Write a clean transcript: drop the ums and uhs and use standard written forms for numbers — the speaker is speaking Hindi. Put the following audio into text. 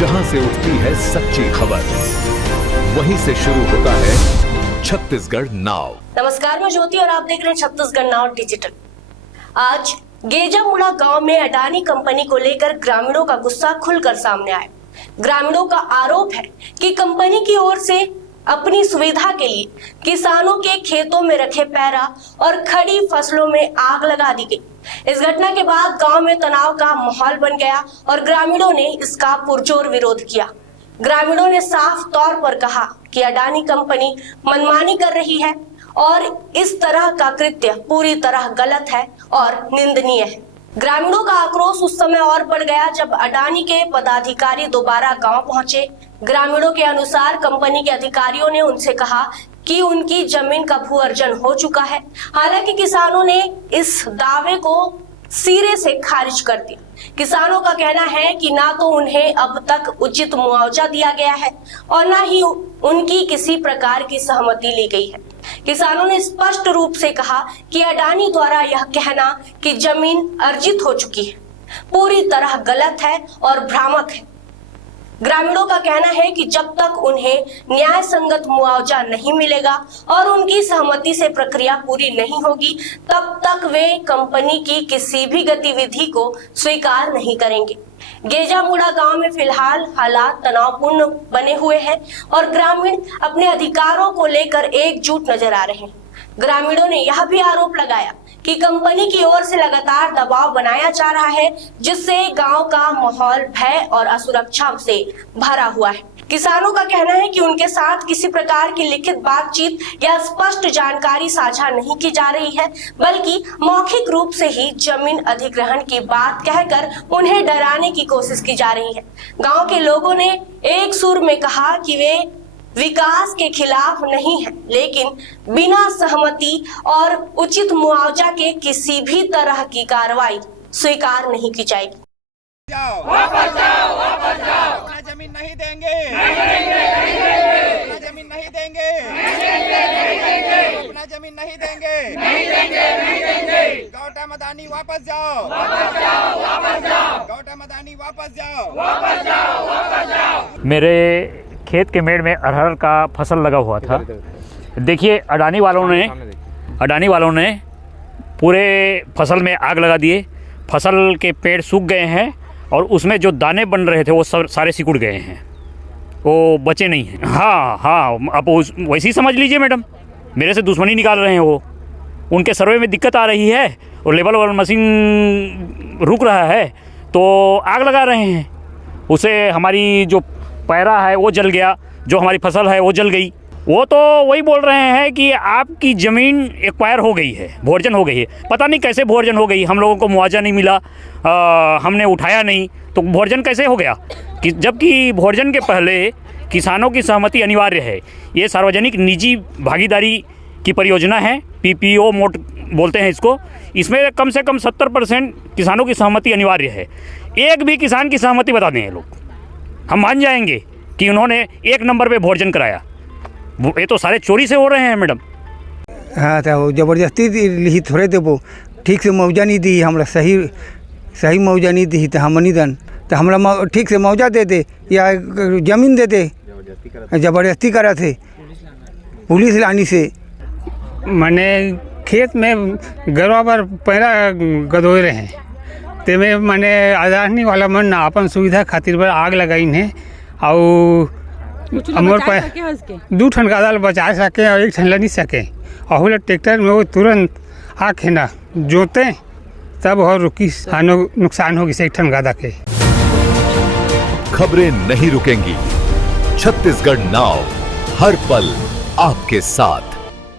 जहां से उठती है सच्ची खबर, वहीं से शुरू होता है छत्तीसगढ़ नाव। नमस्कार, मैं ज्योति और आप देख रहे हैं छत्तीसगढ़ नाव डिजिटल। आज गेजामुड़ा गांव में अडानी कंपनी को लेकर ग्रामीणों का गुस्सा खुलकर सामने आया। ग्रामीणों का आरोप है कि कंपनी की ओर से अपनी सुविधा के लिए किसानों के खेतों में रखे पैरा और खड़ी फसलों में आग लगा दी गई। इस घटना के बाद गांव में तनाव का माहौल बन गया और ग्रामीणों ने इसका पुरजोर विरोध किया। ग्रामीणों ने साफ तौर पर कहा कि अडानी कंपनी मनमानी कर रही है और इस तरह का कृत्य पूरी तरह गलत है और निंदनीय है। ग्रामीणों का आक्रोश उस समय और बढ़ गया जब अडानी के पदाधिकारी दोबारा गांव पहुंचे। ग्रामीणों के अनुसार कंपनी के अधिकारियों ने उनसे कहा कि उनकी जमीन का भू अर्जन हो चुका है। हालांकि किसानों ने इस दावे को सिरे से खारिज कर दिया। किसानों का कहना है कि ना तो उन्हें अब तक उचित मुआवजा दिया गया है और ना ही उनकी किसी प्रकार की सहमति ली गई है। किसानों ने स्पष्ट रूप से कहा कि अडानी द्वारा यह कहना कि जमीन अर्जित हो चुकी है पूरी तरह गलत है और भ्रामक है। ग्रामीणों का कहना है कि जब तक उन्हें न्याय संगत मुआवजा नहीं मिलेगा और उनकी सहमति से प्रक्रिया पूरी नहीं होगी, तब तक वे कंपनी की किसी भी गतिविधि को स्वीकार नहीं करेंगे। गेजामुड़ा गांव में फिलहाल हालात तनावपूर्ण बने हुए हैं और ग्रामीण अपने अधिकारों को लेकर एकजुट नजर आ रहे हैं। ग्रामीणों ने यह भी आरोप लगाया कि कंपनी की ओर से लगातार दबाव बनाया जा रहा है, जिससे गांव का माहौल भय और असुरक्षा से भरा हुआ है। किसानों का कहना है कि उनके साथ किसी प्रकार की लिखित बातचीत या स्पष्ट जानकारी साझा नहीं की जा रही है, बल्कि मौखिक रूप से ही जमीन अधिग्रहण की बात कहकर उन्हें डराने की कोशिश की जा रही है। गांव के लोगों ने एक सुर में कहा कि वे विकास के खिलाफ नहीं है, लेकिन बिना सहमति और उचित मुआवजा के किसी भी तरह की कार्रवाई स्वीकार नहीं की जाएगी। वापस जाओ, वापस जाओ। अपना जमीन नहीं देंगे, अपना जमीन नहीं देंगे, अपना जमीन नहीं देंगे। गौटा मदानी वापस जाओ, गौटा मदानी वापस जाओ। मेरे खेत के मेड़ में अरहर का फसल लगा हुआ था। देखिए, अडानी वालों ने पूरे फसल में आग लगा दिए। फसल के पेड़ सूख गए हैं और उसमें जो दाने बन रहे थे वो सब सारे सिकुड़ गए हैं, वो बचे नहीं हैं। हाँ, अब वैसे ही समझ लीजिए मैडम, मेरे से दुश्मनी निकाल रहे हैं। वो उनके सर्वे में दिक्कत आ रही है और लेवल वाला मशीन रुक रहा है तो आग लगा रहे हैं। उसे हमारी जो पैरा है वो जल गया, जो हमारी फसल है वो जल गई। वो तो वही बोल रहे हैं कि आपकी ज़मीन एक्वायर हो गई है, भोर्जन हो गई है। पता नहीं कैसे भोर्जन हो गई, हम लोगों को मुआवजा नहीं मिला, हमने उठाया नहीं, तो भोर्जन कैसे हो गया? कि जबकि भोर्जन के पहले किसानों की सहमति अनिवार्य है। ये सार्वजनिक निजी भागीदारी की परियोजना है, PPO मोड बोलते हैं इसको। इसमें कम से कम 70% किसानों की सहमति अनिवार्य है। एक भी किसान की सहमति बता दें ये लोग, हम मान जाएंगे कि उन्होंने एक नंबर पे भोजन कराया। ये तो सारे चोरी से हो रहे हैं मैडम। हाँ, तो जबरदस्ती ली थोड़े देबो, ठीक से मुआवजा नहीं दी, हमरा सही मुआवजा नहीं दी तो हम नहीं दन, तो हमरा ठीक से मुआवजा दे दे या जमीन दे दे। जबरदस्ती करा थे पुलिस लानी से। मैंने खेत में गरवा पर पैरा गदोए रहे हैं, ते में मैंने अडानी वाला मन अपन सुविधा खातिर पर आग लगाई है और हमर पर 2 ठन गादाल बचा सके और 1 ठन ला नहीं सके। और ट्रैक्टर में वो तुरंत आके ना जोते तब और रुकी नुकसान होगी से 1 ठन गादा के। खबरें नहीं रुकेंगी, छत्तीसगढ़ नाव हर पल आपके साथ।